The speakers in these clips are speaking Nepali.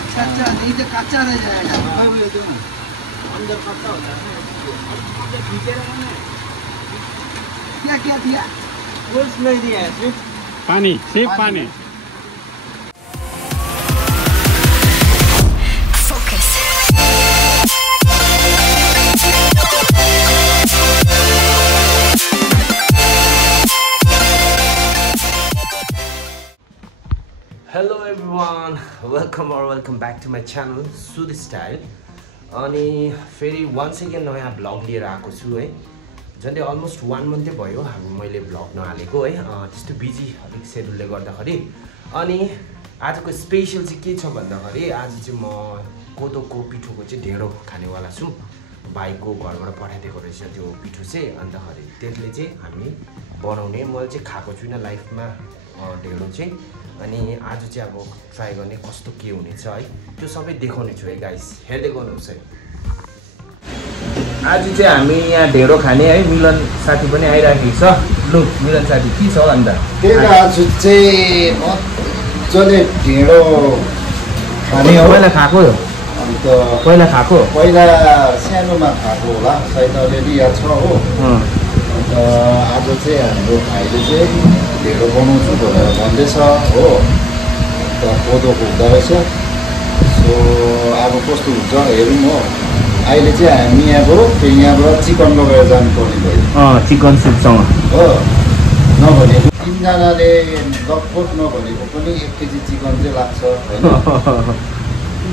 अच्छा अच्छा, नहीं तो कच्चा रह जाएगा। अंदर कच्चा होता है ना, खींचे रहना। क्या क्या दिया? कुछ नहीं दिया है, सिर्फ पानी, सिर्फ पानी। Hello everyone, welcome back to my channel Sudhi Style. अनि फेरि once again नयाँ भ्लग लिएर आएको छु है। झन्डै अलमोस्ट 1 मन्थै भयो मैले भ्लग नहालेको है। त्यस्तो बिजी अलिक सेड्युलले गर्दाखेरि। अनि आजको स्पेशल चाहिँ के छ भन्दाखेरि आज चाहिँ म कोदोको पिठोको चाहिँ ढेँडो खानेवाला छु। भाइको घरबाट पठाइदिएको रहेछ त्यो पिठो चाहिँ, अन्तखेरि त्यसले चाहिँ हामी बनाउने। मैले चाहिँ खाएको छुइनँ लाइफमा ढेँडो चाहिँ। अनि आज चाहिँ अब ट्राई गर्ने कस्तो के हुनेछ है, त्यो सबै देखाउने छु है गाइस, हेर्दै गर्नुहोस् है। आज चाहिँ हामी यहाँ ढेँडो खाने है, मिलन साथी पनि आइराखेको छ। लु मिलन साथी के छ अन्त? त्यही त आज चाहिँ मजाले ढेँडो खाने हो। पहिला खाएको हो? अन्त पहिला खाएको? पहिला सानोमा खाएको होला, सायद अलिअलि याद छ हो। अन्त आज चाहिँ हाम्रो भाइले चाहिँ ढेँडो बनाउँछु भनेर भन्दैछ हो। अन्त कोदोको हुँदो रहेछ। सो अब कस्तो हुन्छ हेरौँ हो। अहिले चाहिँ हामी यहाँबाट चिकन लगेर जानुपर्ने भयो। चिकन सुपसँग हो। नभनेको 3 जनाले लगभग नभनेको पनि 1 केजी चिकन चाहिँ लाग्छ होइन।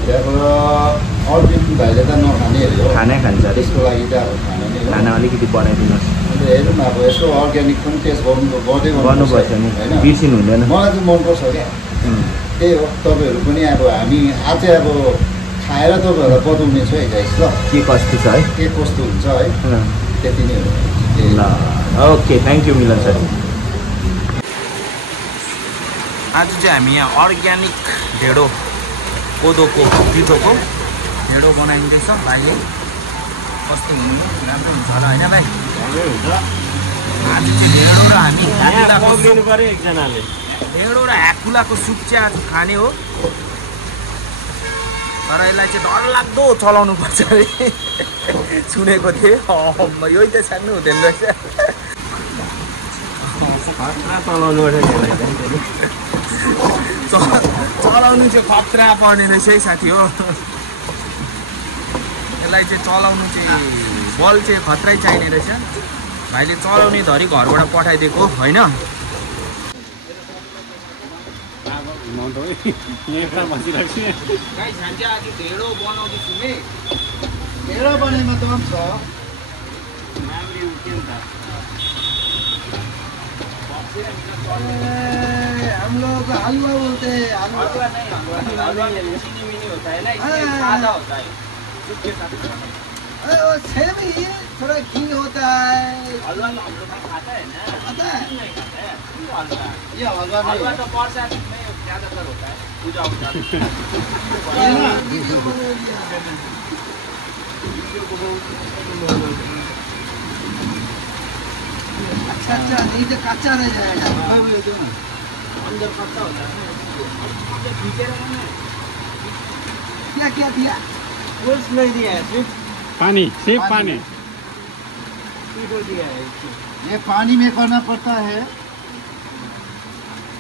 त्यहाँबाट अर्जुन भाइले त नखाने अरे हो। खाना खान्छ त्यसको लागि त अब खाना नै हो। खाना अलिकति बनाइदिनुहोस्। अन्त हेरौँ अब यसो अर्ग्यानिक पनि टेस्ट गर्नुपर्छ नि, बिर्सिनु हुँदैन। मलाई चाहिँ मनपर्छ क्या। त्यही हो, तपाईँहरू पनि अब हामी आज चाहिँ अब खाएर तपाईँहरूलाई बताउने छु है गाइस ल, के कस्तो छ है, के कस्तो हुन्छ है। त्यति नै हो ल। Okay, thank you Milan sir. आज चाहिँ हामी यहाँ अर्ग्यानिक ढेँडो कोदोको पिठोको ढेँडो बनाइँदैछ भाइले। कस्तो हुनु राम्रो हुन्छ होला होइन भाइ? आज चाहिँ ढेँडो र हामी ढेँडो र ह्याकुलाको सुप चाहिँ आज खाने हो। तर यसलाई चाहिँ डरलाग्दो चलाउनु पर्छ अरे सुनेको थिएँ। यही त छान्नु हुँदैन रहेछ। चलाउनु चाहिँ खतरा पर्ने रहेछ है साथी हो। यसलाई चाहिँ चलाउनु चाहिँ बल चाहिँ खतरै चाहिने रहेछ। भाइले चलाउने धरी घरबाट पठाइदिएको होइन। ढेँडो बनाउँदैछु नि, ढेँडो बनाइमा दम छ। हम लोग हलवा बोलते हैं। हलवा नहीं, हलवा में चीनी मिनी होता है ना, इसमें सादा होता है। वो सेम ही थोड़ा घी होता है। हलवा में हम लोग खाता है ना, खाता है? नहीं खाता है हलवा। ये हलवा नहीं हलवा तो प्रसाद में ज्यादातर होता है, पूजा उजा। अच्छा अच्छा, नहीं तो कच्चा रह जाएगा। अंदर कच्चा होता है ना, खींचे रहना। क्या क्या दिया? कुछ नहीं दिया है, सिर्फ पानी, सिर्फ पानी। पिठो दिया है। ये पानी में करना पड़ता है।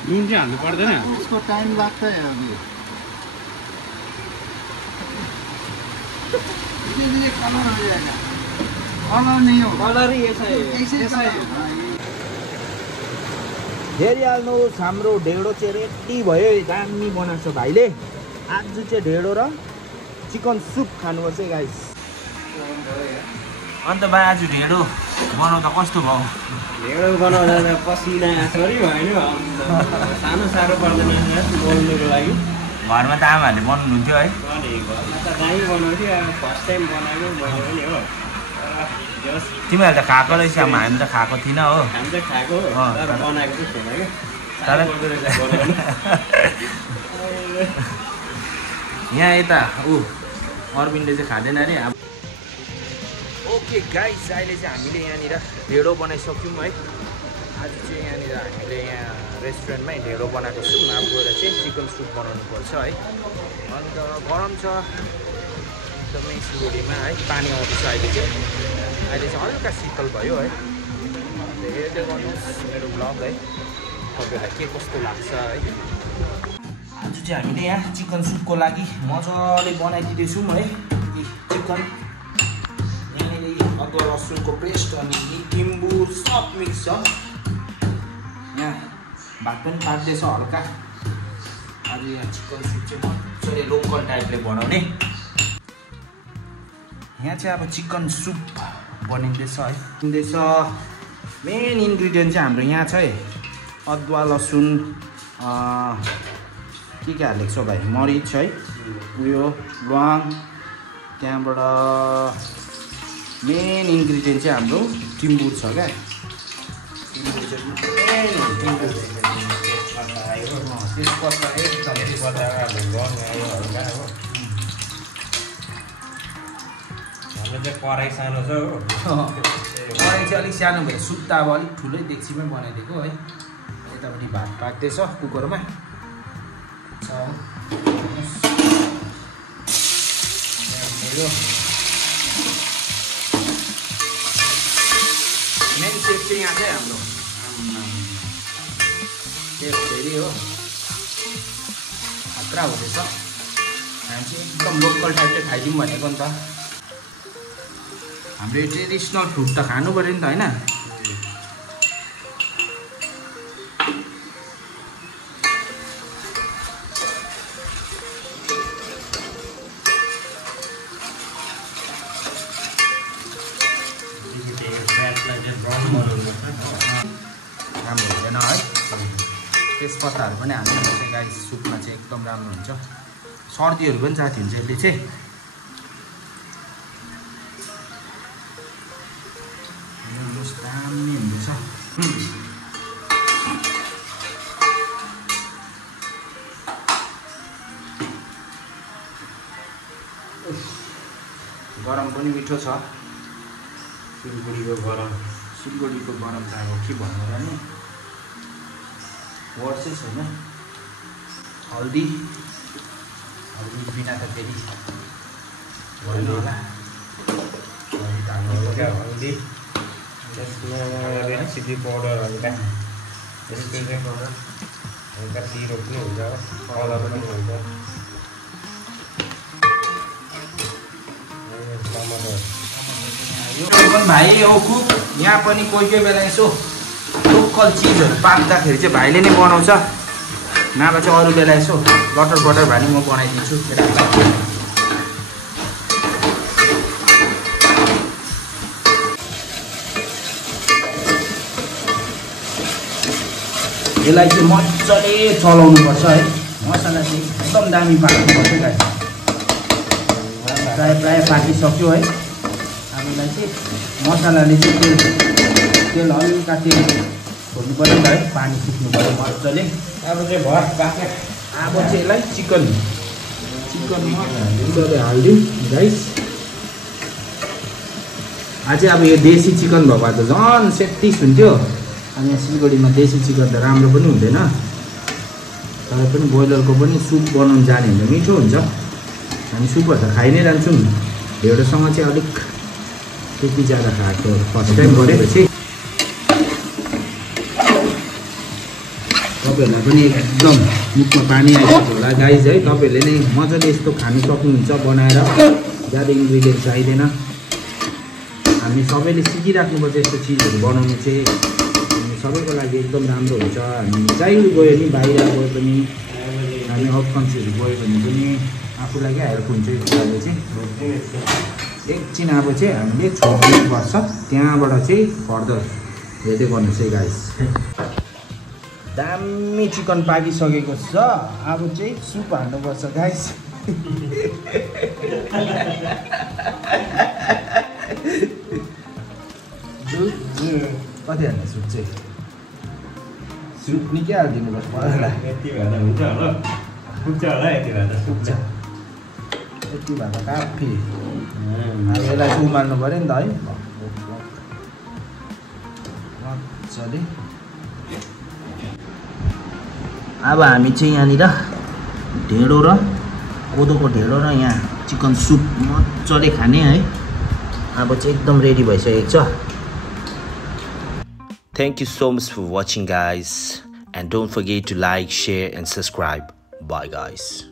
नुन चाहिँ हाल्नु पर्दैन? उसको टाइम लगता है अभी। धीरे कलर हो जाएगा। कलर नहीं हो, कलर ही ऐसा है, ऐसा है। हेरिहाल्नुहोस् हाम्रो ढेँडो चाहिँ रेडी भयो। दामी बनाएको छ भाइले। आज चाहिँ ढेँडो र चिकन सुप खानुपर्छ है गाइस। अन्त भाइ आज ढेँडो बनाउँदा कस्तो भयो? ढेँडो बनाउँदा पसिना आसरी भयो नि। सानो साह्रो पर्दैन बोल्नुको लागि। घरमा त आमाहरूले बनाउनुहुन्थ्यो है? घरमा त दामी बनाउँथ्यो, अब फर्स्ट टाइम बनाएको मैले पनि हो। तिमीहरूले त खाएको रहेछ, हामी त खाएको थिएन हो। हामी चाहिँ खाएको तर बनाएको चाहिँ थिएन क्या। तर यहाँ यता अरविन्दले चाहिँ खाँदैन अरे। ओके गाइस, अहिले चाहिँ हामीले यहाँनिर ढेँडो बनाइसक्यौँ है। आज चाहिँ यहाँनिर हामीले यहाँ रेस्टुरेन्टमै ढेँडो बनाएको छौँ। अब गएर चाहिँ चिकन सुप बनाउनु पर्छ है। अन्त गरम छ एकदमै सिलगढीमा है, पानी आउँदैछ अहिले चाहिँ हल्का शीतल भयो है। अन्त हेर्दै गर्नुहोस् मेरो ब्लग है, तपाईँहरूलाई के कस्तो लाग्छ है। आज चाहिँ हामीले यहाँ चिकन सुपको लागि मजाले बनाइदिँदैछौँ है। चिकन यहाँनिर अदुवा लसुनको पेस्ट अनि टिम्बुर सब मिक्स छ। यहाँ भात पनि पाक्दैछ हल्का। आज यहाँ चिकन सुप चाहिँ मजाले लोकल टाइपले बनाउने। यहाँ चाहिँ अब चिकन सुप बनिँदैछ है। मेन इन्ग्रिडियन्ट चाहिँ हाम्रो यहाँ छ है अदुवा लसुन के हालेको छ भाइ, मरिच है, उयो ल्वाङ, त्यहाँबाट मेन इन्ग्रिडियन्ट चाहिँ हाम्रो टिम्बुर छ क्या। टिम्बुर चाहिँ मेन हो। टिम्बुर तेजपत्ता एकदम कराई सानो छ हो, कराई चाहिँ अलिक सानो भयो। सुप त अब अलिक ठुलै डेक्चीमै बनाइदिएको है। यतापट्टि भात पाक्दैछ कुकरमा। मेन सेफ चाहिँ यहाँ चाहिँ हाम्रो फेरि हो खतरा हुँदैछ। हामी चाहिँ एकदम लोकल टाइपले खाइदिउँ भनेको नि त। हाम्रो ट्रेडिसनल फुड त खानु पऱ्यो नि त होइन। राम्रो हुँदैन है। तेजपत्ताहरू पनि हाल्नुपर्छ गाई सुपमा चाहिँ एकदम राम्रो हुन्छ। सर्दीहरू पनि जाती हुन्छ यसले चाहिँ। दामी हुँदैछ। गरम पनि मिठो छ। सिलगढीको गरम त अब के भन्नु र नि, वर्ड चाहिँ छैन। हल्दी बिना त फेरि भएन होला। हल्दी त्यसमा रेड चिल्ली पाउडर हल्का, त्यसको चाहिँ हल्का पिरो पनि हुन्छ, कलर पनि हुन्छ। भाइ हो कुक यहाँ पनि कोही बेला यसो लोकल चिजहरू पाक्दाखेरि चाहिँ भाइले नै बनाउँछ, नभए चाहिँ अरू बेला यसो लटर बटर भए नि म बनाइदिन्छु। यसलाई चाहिँ मजाले चलाउनुपर्छ है। मसला चाहिँ एकदम दामी पाक्नुपर्छ गाई। प्रायः पाकिसक्यो है। अब यसलाई चाहिँ मसलाले चाहिँ तेल हल्का तेल छोड्नु पऱ्यो नि त है। पानी सुक्नु पऱ्यो मजाले। अब चाहिँ भयो पाक्यो। अब चाहिँ यसलाई चिकन मजाले हालिदिउँ गाइस। अझै अब यो देसी चिकन भएको त झन् 37 हुन्थ्यो। अनि यहाँ सिलगढीमा देसी चिकन त राम्रो पनि हुँदैन, तर पनि ब्रोइलरको पनि सुप बनाउनु जाने भने मिठो हुन्छ। हामी सुपहरू त खाइ नै जान्छौँ। ढेँडोसँग चाहिँ अलिक त्यति ज्यादा खाएको फर्स्ट टाइम गरेपछि तपाईँहरूलाई पनि एकदम मुखमा पानी आइसक्यो होला गाइज है। तपाईँहरूले नै मजाले यस्तो खानु सक्नुहुन्छ बनाएर, ज्यादा इन्ग्रिडियन्ट चाहिँदैन। हामी सबैले सिकिराख्नुपर्छ यस्तो चिजहरू बनाउनु चाहिँ। सबैको लागि एकदम राम्रो हुन्छ। हामी जहीँ गयो नि, बाहिर गयो पनि, हामी आउट कन्ट्रीहरू गयो भने पनि आफूलाई क्या हेल्प हुन्छ यो कुराले चाहिँ। एकछिन अब चाहिँ हामीले छोड्नुपर्छ, त्यहाँबाट चाहिँ फर्दर हेर्दै गर्नुहोस् है गाइस। दामी चिकन पाकिसकेको छ। अब चाहिँ सुप हाल्नुपर्छ गाइस। कति हाल्ने सुप चाहिँ? सुप निकै हालिदिनुपर्छ मलाई। यति भए त हुन्छ होला, पुग्छ होला। यति भए त पुग्छ। यति भए त काफी। अब यसलाई उमाल्नु पऱ्यो नि त है मजाले। अब हामी चाहिँ यहाँनिर ढेँडो र कोदोको ढेँडो र यहाँ चिकन सुप मजाले खाने है। अब चाहिँ एकदम रेडी भइसकेको छ। Thank you so much for watching guys, and don't forget to like, share and subscribe. Bye guys.